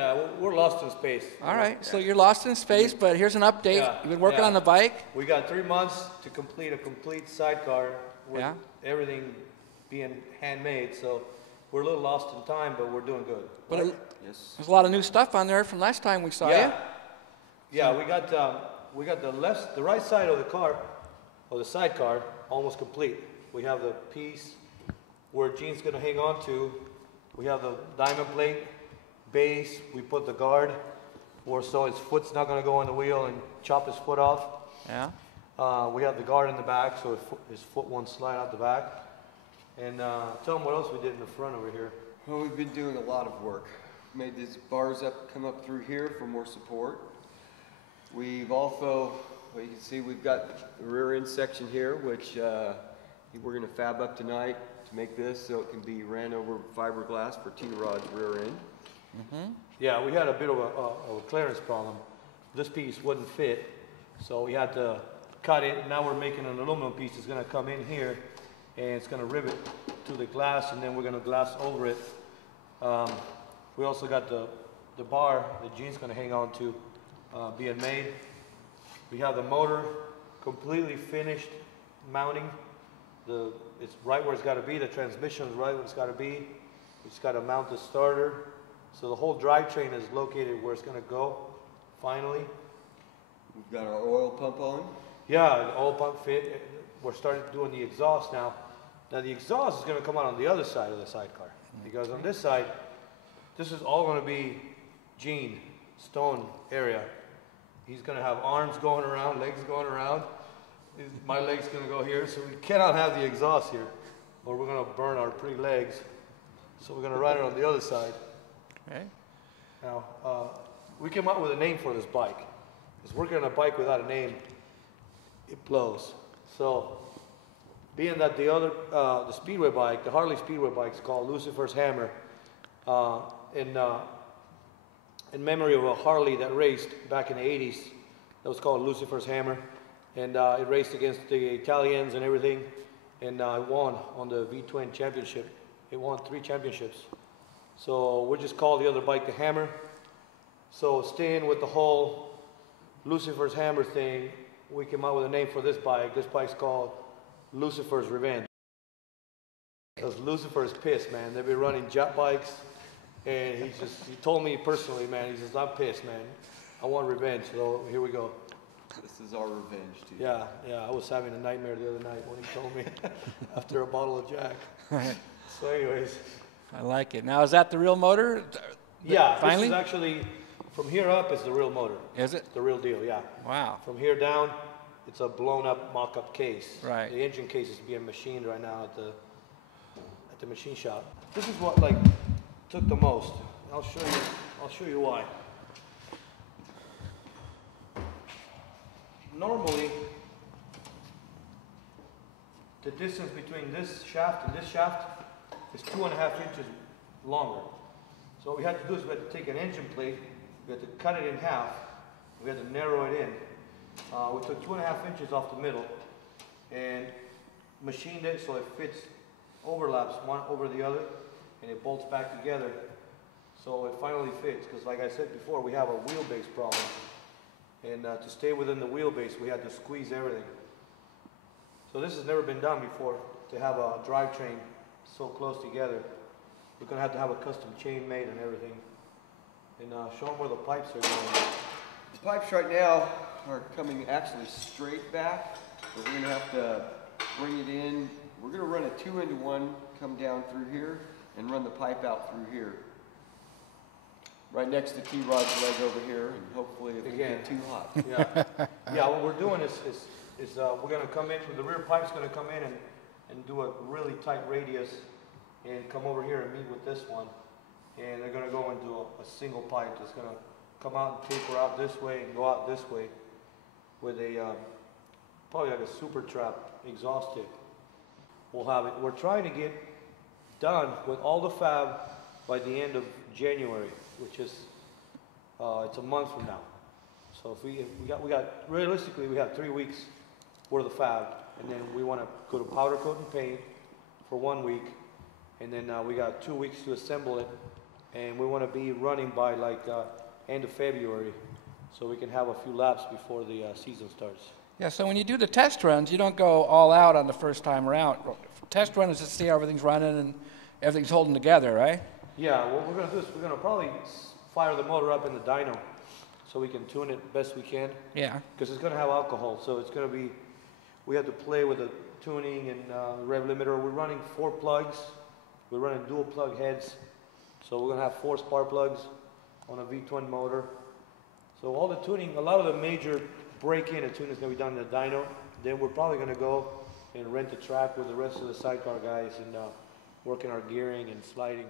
Yeah, we're lost in space. All right, so you're lost in space, but here's an update. Yeah, You've been working on the bike. We got 3 months to complete a complete sidecar with everything being handmade. So we're a little lost in time, but we're doing good. But yes, there's a lot of new stuff on there from last time we saw you. Yeah, we got the right side of the car, or the sidecar, almost complete. We have the piece where Gene's going to hang on to. We have the diamond plate base. We put the guard, so his foot's not going to go on the wheel and chop his foot off. Yeah. We have the guard in the back, so his foot won't slide out the back. And tell them what else we did in the front over here. Well, we've been doing a lot of work. Made these bars come up through here for more support. We've also, well, you can see we've got the rear end section here, which we're going to fab up tonight to make this so it can be ran over fiberglass for T-Rod's rear end. Mm-hmm. Yeah, we had a bit of a clearance problem. This piece wouldn't fit, so we had to cut it. Now we're making an aluminum piece that's going to come in here, and it's going to rivet to the glass, and then we're going to glass over it. We also got the bar that Gene's going to hang on to being made. We have the motor completely finished mounting. It's right where it's got to be. The transmission is right where it's got to be. We just got to mount the starter. So the whole drivetrain is located where it's going to go, finally. We've got our oil pump on. Yeah, the oil pump fit. We're starting doing the exhaust now. Now the exhaust is going to come out on the other side of the sidecar. Because on this side, this is all going to be Gene, stone area. He's going to have arms going around, legs going around. My leg's going to go here, so we cannot have the exhaust here, or we're going to burn our pretty legs. So we're going to ride it on the other side. Okay. Now, we came up with a name for this bike. Because working on a bike without a name, it blows. So, being that the Speedway bike, the Harley Speedway bike is called Lucifer's Hammer, in memory of a Harley that raced back in the 80s, that was called Lucifer's Hammer. And it raced against the Italians and everything, and it won on the V-Twin Championship. It won 3 championships. So we just called the other bike the Hammer. So staying with the whole Lucifer's Hammer thing, we came out with a name for this bike. This bike's called Lucifer's Revenge. Because Lucifer's pissed, man. They've been running jet bikes, and he told me personally, man, he says, I'm pissed, man. I want revenge, so here we go. This is our revenge, too. Yeah, I was having a nightmare the other night when he told me after a bottle of Jack. So anyways. I like it. Now, is that the real motor? Yeah, finally? This is actually, from here up, is the real motor. Is it? The real deal, yeah. Wow. From here down, it's a blown up mock-up case. Right. The engine case is being machined right now at the machine shop. This is what took the most. I'll show you why. Normally, the distance between this shaft and this shaft is 2.5 inches longer. So what we had to do is we had to take an engine plate, we had to cut it in half, we had to narrow it in. We took 2.5 inches off the middle and machined it so it fits, overlaps one over the other, and it bolts back together. So it finally fits, because like I said before, we have a wheelbase problem. And to stay within the wheelbase, we had to squeeze everything. So this has never been done before, to have a drivetrain so close together. We're going to have a custom chain made and everything. And show them where the pipes are going. The pipes right now are coming actually straight back, but we're going to have to bring it in. We're going to run a 2-into-1, come down through here, and run the pipe out through here. Right next to T-Rod's leg over here, and hopefully it doesn't get too hot. Yeah, what we're doing is we're going to come in, the rear pipe's going to come in and do a really tight radius and come over here and meet with this one. And they're going to go into a single pipe that's going to come out and taper out this way and go out this way with a, probably like a super trap exhaust tip. We'll have it. We're trying to get done with all the fab by the end of January, which is it's a month from now. So if we got realistically we have 3 weeks worth of fab, and then we want to go to powder coat and paint for 1 week, and then we got 2 weeks to assemble it, and we want to be running by like end of February, so we can have a few laps before the season starts. Yeah, so when you do the test runs, you don't go all out on the first time around. Test run is to see how everything's running and everything's holding together, right? Yeah, what we're gonna do is we're gonna probably fire the motor up in the dyno, so we can tune it best we can. Yeah. Because it's gonna have alcohol, so it's gonna be, we have to play with the tuning and rev limiter. We're running 4 plugs. We're running dual plug heads. So we're gonna have 4 spark plugs on a V-twin motor. So all the tuning, a lot of the major break-in and tuning is gonna be done in the dyno. Then we're probably gonna go and rent a track with the rest of the sidecar guys and working our gearing and sliding.